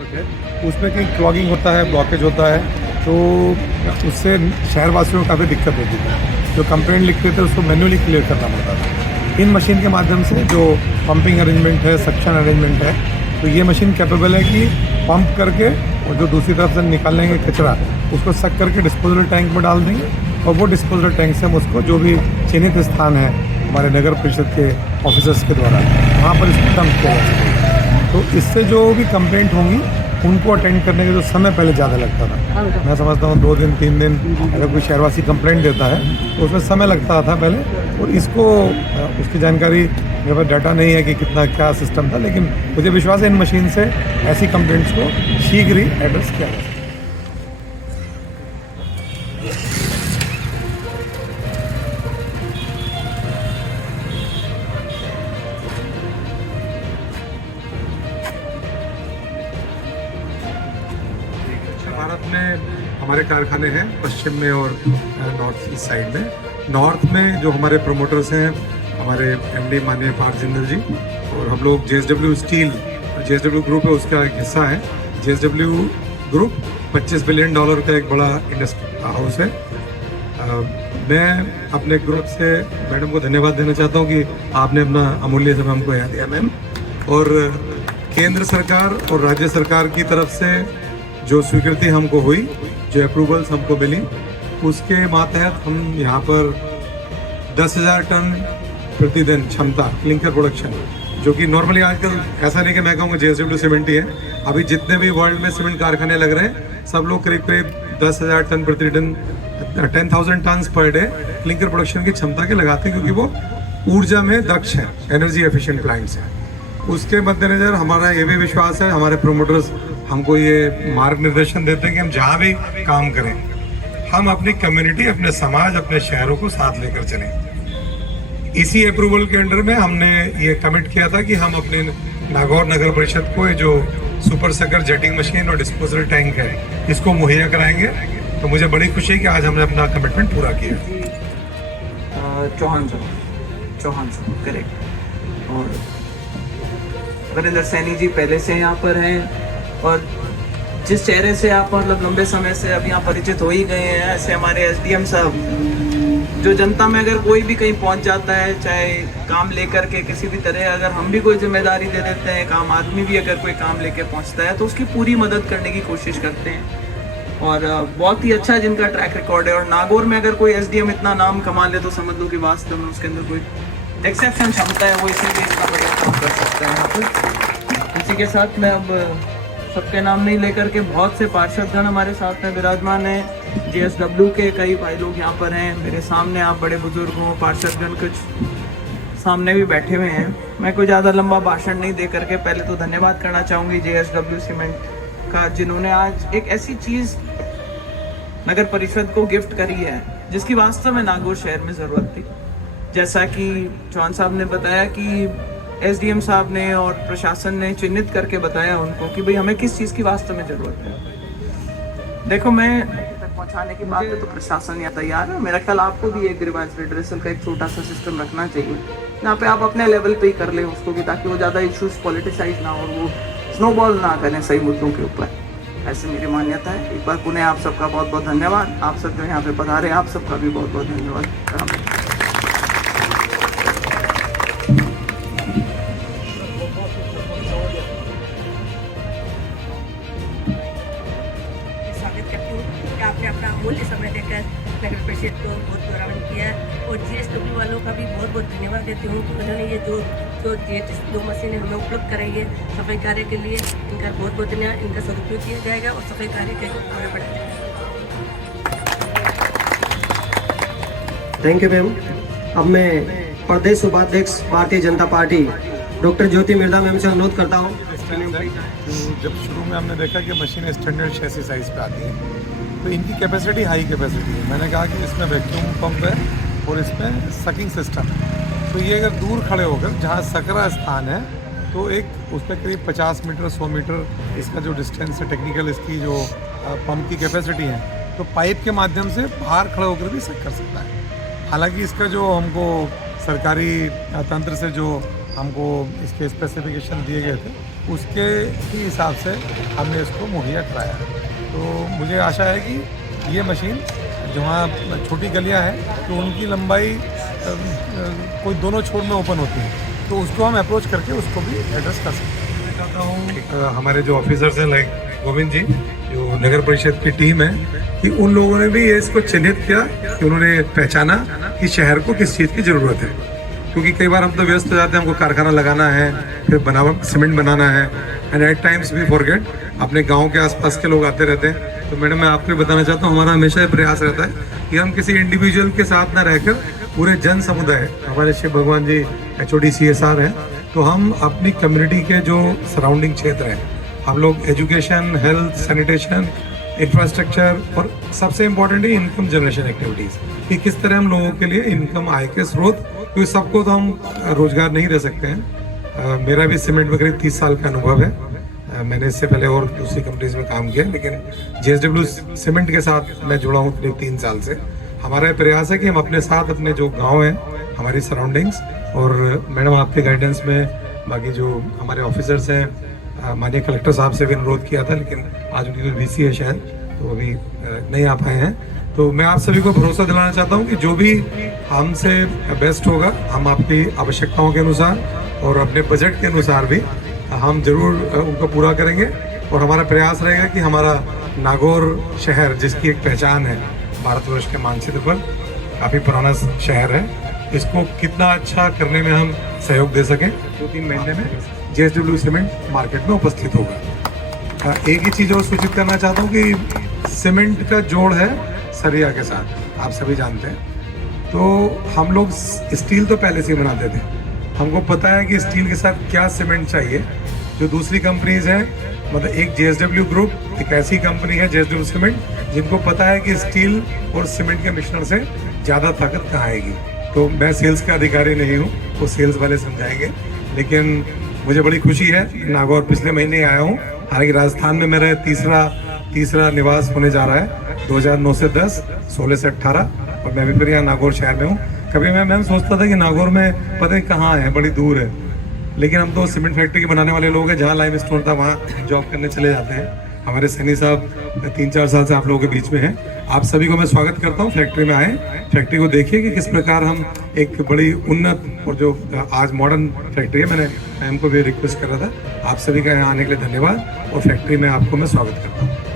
Network है उसमें कहीं क्लॉगिंग होता है, ब्लॉकेज होता है, तो उससे शहरवासियों को काफ़ी दिक्कत होती थी। जो कंप्लेंट लिखते थे उसको मैन्युअली क्लियर करना पड़ता था। इन मशीन के माध्यम से जो पंपिंग अरेंजमेंट है, सक्शन अरेंजमेंट है, तो ये मशीन कैपेबल है कि पंप करके और जो दूसरी तरफ से निकालेंगे कचरा उसको सक करके डिस्पोजल टैंक में डाल देंगे और वो डिस्पोजल टैंक से हम उसको जो भी चिन्हित स्थान है हमारे नगर परिषद के ऑफिसर्स के द्वारा वहाँ पर इसको डंप किया जा सकेगा। तो इससे जो भी कंप्लेंट होंगी उनको अटेंड करने के जो समय पहले ज़्यादा लगता था, मैं समझता हूँ 2 दिन 3 दिन अगर कोई शहरवासी कंप्लेंट देता है तो उसमें समय लगता था पहले, और इसको उसकी जानकारी मेरे पास डाटा नहीं है कि कितना क्या सिस्टम था, लेकिन मुझे विश्वास है इन मशीन से ऐसी कंप्लेंट्स को शीघ्र ही एड्रेस किया जा सकता है। भारत में हमारे कारखाने हैं पश्चिम में और नॉर्थ ईस्ट साइड में। नॉर्थ में जो हमारे प्रोमोटर्स हैं हमारे एमडी माननीय पार्थ जिंदल जी, और हम लोग जेएसडब्ल्यू स्टील, जेएसडब्ल्यू ग्रुप है उसका एक हिस्सा है। जेएसडब्ल्यू ग्रुप $25 बिलियन का एक बड़ा इंडस्ट्री हाउस है। मैं अपने ग्रुप से मैडम को धन्यवाद देना चाहता हूँ कि आपने अपना अमूल्य समय हमको यहाँ दिया मैम, और केंद्र सरकार और राज्य सरकार की तरफ से जो स्वीकृति हमको हुई, जो अप्रूवल्स हमको मिली, उसके मातहत हम यहाँ पर 10,000 टन प्रतिदिन क्षमता क्लिंकर प्रोडक्शन, जो कि नॉर्मली आजकल ऐसा नहीं कि मैं कहूँगा जेएसडब्ल्यू सीमेंट ही है, अभी जितने भी वर्ल्ड में सीमेंट कारखाने लग रहे हैं सब लोग करीब करीब 10,000 टन प्रतिदिन 10,000 ton per day clinker production की क्षमता के लगाते हैं, क्योंकि वो ऊर्जा में दक्ष है, एनर्जी एफिशिएंट प्लांट्स हैं। उसके मद्देनजर हमारा ये भी विश्वास है, हमारे प्रोमोटर्स हमको ये मार्ग निर्देशन देते हैं कि हम जहाँ भी काम करें हम अपनी कम्युनिटी, अपने समाज, अपने शहरों को साथ लेकर चलें। इसी अप्रूवल के अंडर में हमने ये कमिट किया था कि हम अपने नागौर नगर परिषद को जो सुपर सकर जेटिंग मशीन और डिस्पोजल टैंक है इसको मुहैया कराएंगे। तो मुझे बड़ी खुशी है कि आज हमने अपना कमिटमेंट पूरा किया। चौहान साहब करेक्ट, और वीरेंद्र सैनी जी पहले से यहाँ पर हैं, और जिस चेहरे से आप मतलब लंबे समय से अब यहाँ परिचित हो ही गए हैं, ऐसे हमारे एसडीएम साहब, जो जनता में अगर कोई भी कहीं पहुँच जाता है, चाहे काम लेकर के किसी भी तरह, अगर हम भी कोई जिम्मेदारी दे देते हैं, काम आदमी भी अगर कोई काम लेके पहुँचता है तो उसकी पूरी मदद करने की कोशिश करते हैं, और बहुत ही अच्छा जिनका ट्रैक रिकॉर्ड है। और नागौर में अगर कोई एसडीएम इतना नाम कमा ले तो समझ लो कि वास्तव में उसके अंदर कोई एक्सेप्शन क्षमता है, वो इसीलिए इतना बढ़िया काम कर सकता है यहाँ पर। इसी के साथ मैं अब सबके नाम नहीं लेकर के, बहुत से पार्षदगण हमारे साथ में विराजमान हैं, जेएसडब्ल्यू के कई भाई लोग यहाँ पर हैं, मेरे सामने आप बड़े बुजुर्ग हो, पार्षदगण कुछ सामने भी बैठे हुए हैं। मैं कोई ज़्यादा लंबा भाषण नहीं दे करके पहले तो धन्यवाद करना चाहूँगी जेएसडब्ल्यू सीमेंट का, जिन्होंने आज एक ऐसी चीज़ नगर परिषद को गिफ्ट करी है जिसकी वास्तव में नागौर शहर में ज़रूरत थी। जैसा कि चौहान साहब ने बताया कि एसडीएम साहब ने और प्रशासन ने चिन्हित करके बताया उनको कि भाई हमें किस चीज़ की वास्तव में ज़रूरत है। देखो, मैं तक पहुंचाने की बात है तो प्रशासन यहाँ तैयार है। मेरा ख्याल आपको भी एक ग्रीवेंस रिड्रेसल का एक छोटा सा सिस्टम रखना चाहिए, यहाँ पे आप अपने लेवल पे ही कर लें उसको भी, ताकि वो ज़्यादा इश्यूज पॉलिटिसाइज ना हो और वो स्नोबॉल ना करें सही मुद्दों के ऊपर। ऐसे मेरी मान्यता है। एक बार पुनः आप सबका बहुत बहुत धन्यवाद। आप सब जो यहाँ पे पधारे आप सबका भी बहुत बहुत धन्यवाद। आपने अपना अमूल्य समय देकर नगर परिषद को बहुत गौरवान्वित किया है, और जीएसडब्ल्यू वालों का भी बहुत बहुत धन्यवाद देती हूँ कि उन्होंने ये जो मशीनें हमें उपलब्ध कराई है सफाई कार्य के लिए, इनका बहुत बहुत धन्यवाद। इनका सदुपयोग किया जाएगा और सफाई कार्य के आगे बढ़ाया जाएगा। Thank you ma'am. अब मैं प्रदेश उपाध्यक्ष Bharatiya Janata party doctor Jyoti Mirdha ma'am से अनुरोध करता हूँ। जब शुरू में हमने देखा कि मशीनें स्टैंडर्ड चेसिस साइज पे आती हैं तो इनकी कैपेसिटी हाई कैपेसिटी है। मैंने कहा कि इसमें वैक्यूम पंप है और इसमें सकिंग सिस्टम है, तो ये अगर दूर खड़े होकर जहाँ सकरा स्थान है तो एक उस पर करीब 50 मीटर 100 मीटर इसका जो डिस्टेंस है, टेक्निकल इसकी जो पंप की कैपेसिटी है, तो पाइप के माध्यम से बाहर खड़े होकर भी सक कर सकता है। हालांकि इसका जो हमको सरकारी तंत्र से जो हमको इसके स्पेसिफिकेशन दिए गए थे, उसके ही हिसाब से हमने इसको मुहैया कराया। तो मुझे आशा है कि ये मशीन जहाँ छोटी गलियाँ हैं तो उनकी लंबाई कोई दोनों छोर में ओपन होती है, तो उसको हम अप्रोच करके उसको भी एड्रेस कर सकते हैं। मैं चाहता हूँ हमारे जो ऑफिसर्स हैं लाइक गोविंद जी, जो नगर परिषद की टीम है, कि उन लोगों ने भी इसको चिन्हित किया कि उन्होंने पहचाना कि शहर को किस चीज़ की ज़रूरत है। क्योंकि कई बार हम तो व्यस्त हो जाते हैं, हमको कारखाना लगाना है, फिर बनावट सीमेंट बनाना है, and at times we forget अपने गांव के आसपास के लोग आते रहते हैं। तो मैडम मैं आपको बताना चाहता हूँ, हमारा हमेशा ये प्रयास रहता है कि हम किसी इंडिविजुअल के साथ ना रहकर पूरे जन समुदाय, हमारे शिव भगवान जी HOD CSR हैं, तो हम अपनी कम्युनिटी के जो सराउंडिंग क्षेत्र हैं, हम लोग एजुकेशन, हेल्थ, सैनिटेशन, इंफ्रास्ट्रक्चर और सबसे इम्पोर्टेंट है इनकम जनरेशन एक्टिविटीज़, कि किस तरह हम लोगों के लिए इनकम, आय के स्रोत, क्योंकि सबको तो हम रोजगार नहीं दे सकते हैं। मेरा भी सीमेंट में करीब 30 साल का अनुभव है। मैंने इससे पहले और दूसरी कंपनीज में काम किया, लेकिन JSW सीमेंट के साथ मैं जुड़ा हूँ करीब 3 साल से। हमारा ये प्रयास है कि हम अपने साथ अपने जो गांव हैं, हमारी सराउंडिंग्स, और मैडम आपके गाइडेंस में बाकी जो हमारे ऑफिसर्स हैं, माननीय कलेक्टर साहब से भी अनुरोध किया था, लेकिन आज उनकी BC है शायद, तो अभी नहीं आ पाए हैं। तो मैं आप सभी को भरोसा दिलाना चाहता हूँ कि जो भी हमसे बेस्ट होगा, हम आपकी आवश्यकताओं के अनुसार और अपने बजट के अनुसार भी हम जरूर उनको पूरा करेंगे। और हमारा प्रयास रहेगा कि हमारा नागौर शहर, जिसकी एक पहचान है भारतवर्ष के मानचित्र पर, काफ़ी पुराना शहर है, इसको कितना अच्छा करने में हम सहयोग दे सकें। 2-3 महीने में JSW सीमेंट मार्केट में उपस्थित होगा। एक ही चीज़ और सूचित करना चाहता हूँ कि सीमेंट का जोड़ है सरिया के साथ, आप सभी जानते हैं। तो हम लोग स्टील तो पहले से ही बनाते थे, हमको पता है कि स्टील के साथ क्या सीमेंट चाहिए। जो दूसरी कंपनीज हैं, मतलब एक JSW ग्रुप, एक ऐसी कंपनी है JSW सीमेंट, जिनको पता है कि स्टील और सीमेंट के मिश्रण से ज़्यादा ताकत कहाँ आएगी। तो मैं सेल्स का अधिकारी नहीं हूँ, वो सेल्स वाले समझाएंगे, लेकिन मुझे बड़ी खुशी है। नागौर पिछले महीने आया हूँ, हालांकि राजस्थान में मेरा तीसरा निवास होने जा रहा है, 2009 से 10, 16 से 18, और मैं भी फिर यहाँ नागौर शहर में हूँ। कभी मैं सोचता था कि नागौर में पता नहीं कहाँ है, बड़ी दूर है, लेकिन हम तो सीमेंट फैक्ट्री के बनाने वाले लोग हैं, जहाँ लाइम स्टोन था वहाँ जॉब करने चले जाते हैं। हमारे सैनी साहब 3-4 साल से आप लोगों के बीच में हैं। आप सभी को मैं स्वागत करता हूँ, फैक्ट्री में आए, फैक्ट्री को देखिए कि किस प्रकार हम एक बड़ी उन्नत और जो आज मॉडर्न फैक्ट्री है। मैंने मैम को भी रिक्वेस्ट कर रहा था। आप सभी का यहाँ आने के लिए धन्यवाद, और फैक्ट्री में आपको मैं स्वागत करता हूँ।